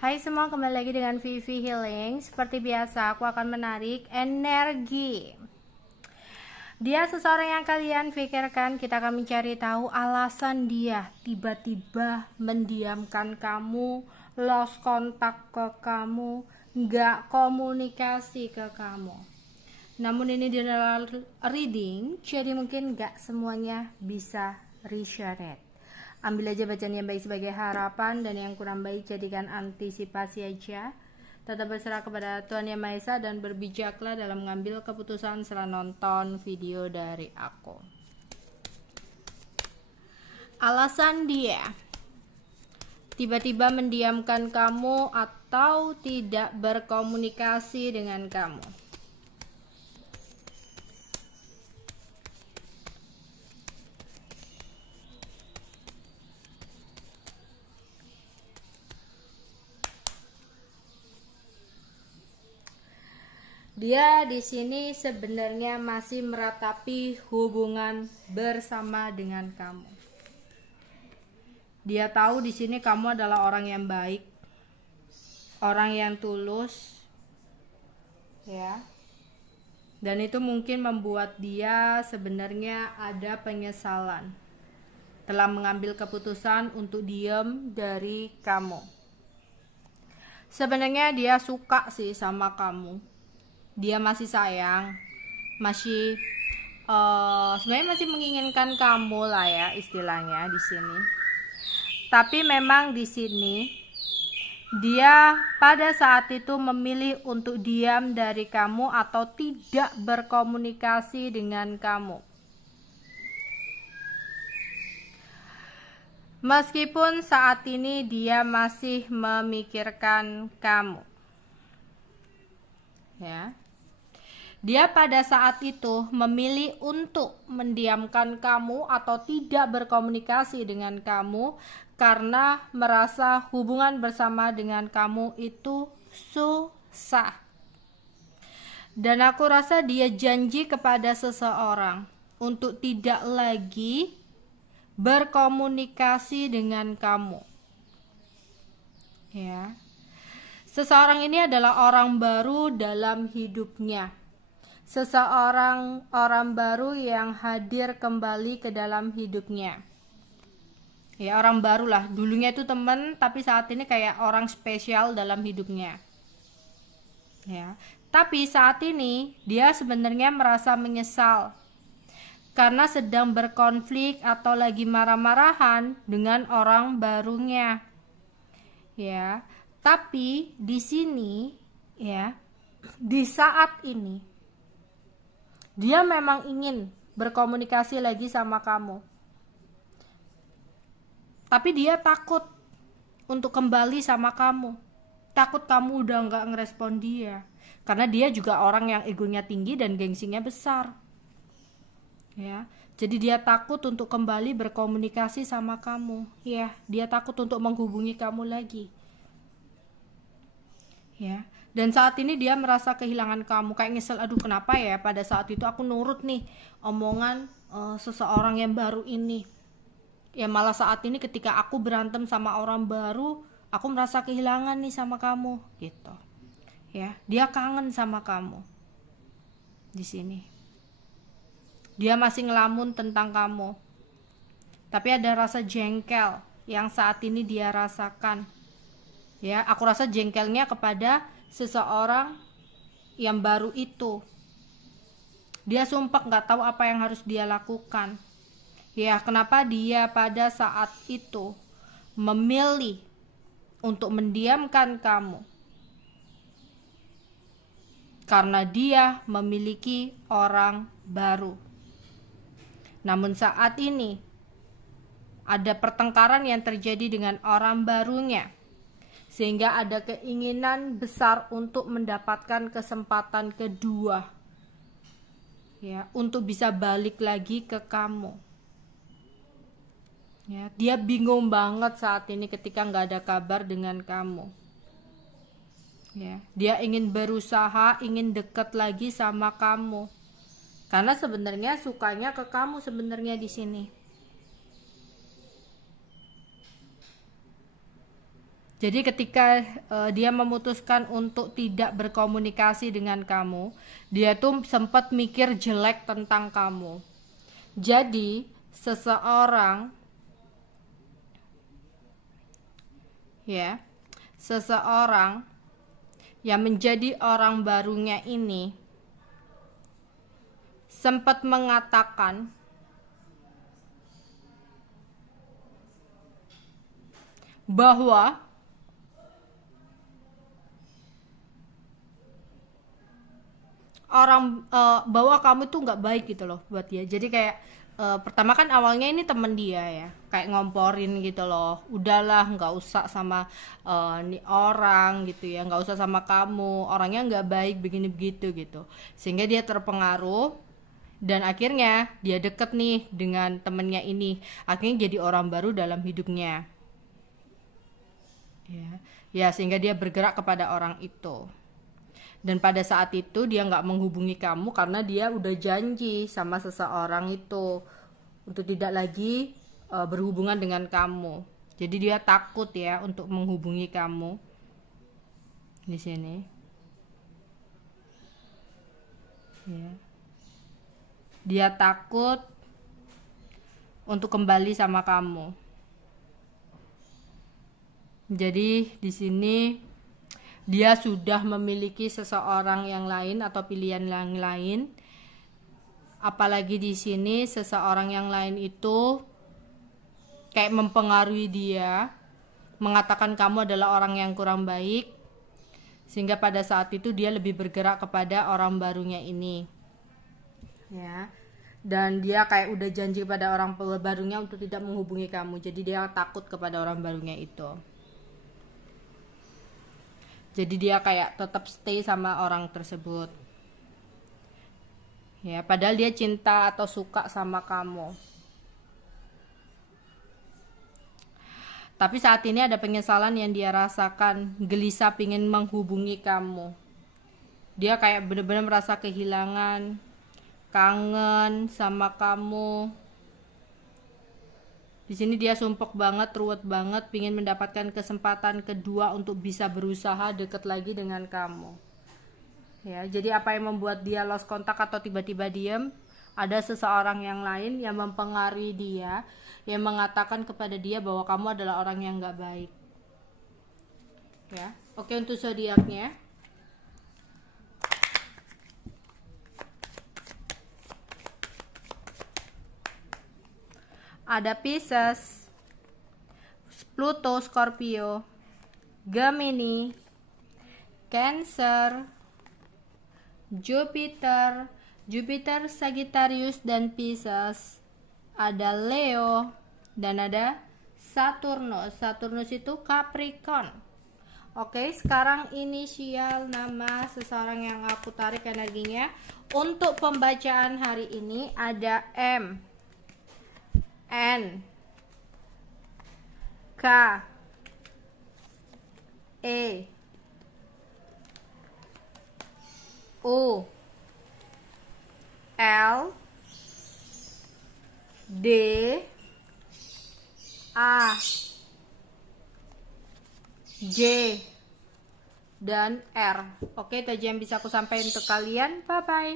Hai semua, kembali lagi dengan Vivi Healing. Seperti biasa, aku akan menarik energi. Dia seseorang yang kalian pikirkan. Kita akan mencari tahu alasan dia tiba-tiba mendiamkan kamu, lost kontak ke kamu, nggak komunikasi ke kamu. Namun ini general reading, jadi mungkin nggak semuanya bisa resonate. Ambil aja bacaan yang baik sebagai harapan, dan yang kurang baik jadikan antisipasi aja. Tetap berserah kepada Tuhan Yang Maha Esa dan berbijaklah dalam mengambil keputusan setelah nonton video dari aku. Alasan dia tiba-tiba mendiamkan kamu atau tidak berkomunikasi dengan kamu. Dia di sini sebenarnya masih meratapi hubungan bersama dengan kamu. Dia tahu di sini kamu adalah orang yang baik, orang yang tulus, ya. Dan itu mungkin membuat dia sebenarnya ada penyesalan telah mengambil keputusan untuk diam dari kamu. Sebenarnya dia suka sih sama kamu. Dia masih sayang, masih sebenarnya masih menginginkan kamu lah ya istilahnya di sini. Tapi memang di sini dia pada saat itu memilih untuk diam dari kamu atau tidak berkomunikasi dengan kamu. Meskipun saat ini dia masih memikirkan kamu. Ya. Dia pada saat itu memilih untuk mendiamkan kamu atau tidak berkomunikasi dengan kamu karena merasa hubungan bersama dengan kamu itu susah. Dan aku rasa dia janji kepada seseorang untuk tidak lagi berkomunikasi dengan kamu. Ya. Seseorang ini adalah orang baru dalam hidupnya. Seseorang orang baru yang hadir kembali ke dalam hidupnya. Ya, orang baru lah. Dulunya itu teman, tapi saat ini kayak orang spesial dalam hidupnya. Ya. Tapi saat ini dia sebenarnya merasa menyesal karena sedang berkonflik atau lagi marah-marahan dengan orang barunya. Ya. Tapi di sini ya, di saat ini dia memang ingin berkomunikasi lagi sama kamu. Tapi dia takut untuk kembali sama kamu. Takut kamu udah gak ngerespon dia. Karena dia juga orang yang egonya tinggi dan gengsinya besar. Ya, jadi dia takut untuk kembali berkomunikasi sama kamu. Ya, dia takut untuk menghubungi kamu lagi. Ya. Dan saat ini dia merasa kehilangan kamu, kayak nyesel, aduh kenapa ya pada saat itu aku nurut nih omongan seseorang yang baru ini. Ya malah saat ini ketika aku berantem sama orang baru, aku merasa kehilangan nih sama kamu gitu. Ya, dia kangen sama kamu. Di sini. Dia masih ngelamun tentang kamu. Tapi ada rasa jengkel yang saat ini dia rasakan. Ya, aku rasa jengkelnya kepada seseorang yang baru itu. Dia sumpah gak tahu apa yang harus dia lakukan. Ya, kenapa dia pada saat itu memilih untuk mendiamkan kamu? Karena dia memiliki orang baru. Namun saat ini ada pertengkaran yang terjadi dengan orang barunya, sehingga ada keinginan besar untuk mendapatkan kesempatan kedua, ya, untuk bisa balik lagi ke kamu. Ya, dia bingung banget saat ini ketika nggak ada kabar dengan kamu. Ya, dia ingin berusaha, ingin deket lagi sama kamu, karena sebenarnya sukanya ke kamu sebenarnya di sini. Jadi ketika dia memutuskan untuk tidak berkomunikasi dengan kamu, dia tuh sempat mikir jelek tentang kamu. Jadi seseorang yang menjadi orang barunya ini sempat mengatakan bahwa bahwa kamu tuh nggak baik gitu loh buat dia. Jadi kayak pertama kan awalnya ini temen dia ya, kayak ngomporin gitu loh, udahlah nggak usah sama nih orang gitu ya, nggak usah sama kamu, orangnya nggak baik begini begitu gitu, sehingga dia terpengaruh dan akhirnya dia deket nih dengan temennya ini, akhirnya jadi orang baru dalam hidupnya ya sehingga dia bergerak kepada orang itu. Dan pada saat itu dia nggak menghubungi kamu karena dia udah janji sama seseorang itu untuk tidak lagi berhubungan dengan kamu. Jadi dia takut ya untuk menghubungi kamu di sini. Ya. Dia takut untuk kembali sama kamu. Jadi di sini dia sudah memiliki seseorang yang lain atau pilihan yang lain. Apalagi di sini seseorang yang lain itu kayak mempengaruhi dia, mengatakan kamu adalah orang yang kurang baik, sehingga pada saat itu dia lebih bergerak kepada orang barunya ini. Ya. Dan dia kayak udah janji pada orang barunya untuk tidak menghubungi kamu. Jadi dia takut kepada orang barunya itu. Jadi dia kayak tetap stay sama orang tersebut. Ya, padahal dia cinta atau suka sama kamu. Tapi saat ini ada penyesalan yang dia rasakan, gelisah pingin menghubungi kamu. Dia kayak benar-benar merasa kehilangan, kangen sama kamu. Di sini dia sumpek banget, ruwet banget, pingin mendapatkan kesempatan kedua untuk bisa berusaha deket lagi dengan kamu. Ya, jadi apa yang membuat dia lost kontak atau tiba-tiba diem? Ada seseorang yang lain yang mempengaruhi dia, yang mengatakan kepada dia bahwa kamu adalah orang yang gak baik. Ya, oke, untuk zodiaknya. Ada Pisces, Pluto, Scorpio, Gemini, Cancer, Jupiter, Sagittarius dan Pisces. Ada Leo dan ada Saturnus. Saturnus itu Capricorn. Oke, sekarang inisial nama seseorang yang aku tarik energinya. Untuk pembacaan hari ini ada M, N, K, E, U, L, D, A, J, dan R. Oke, itu aja yang bisa aku sampaikan untuk kalian. Bye bye.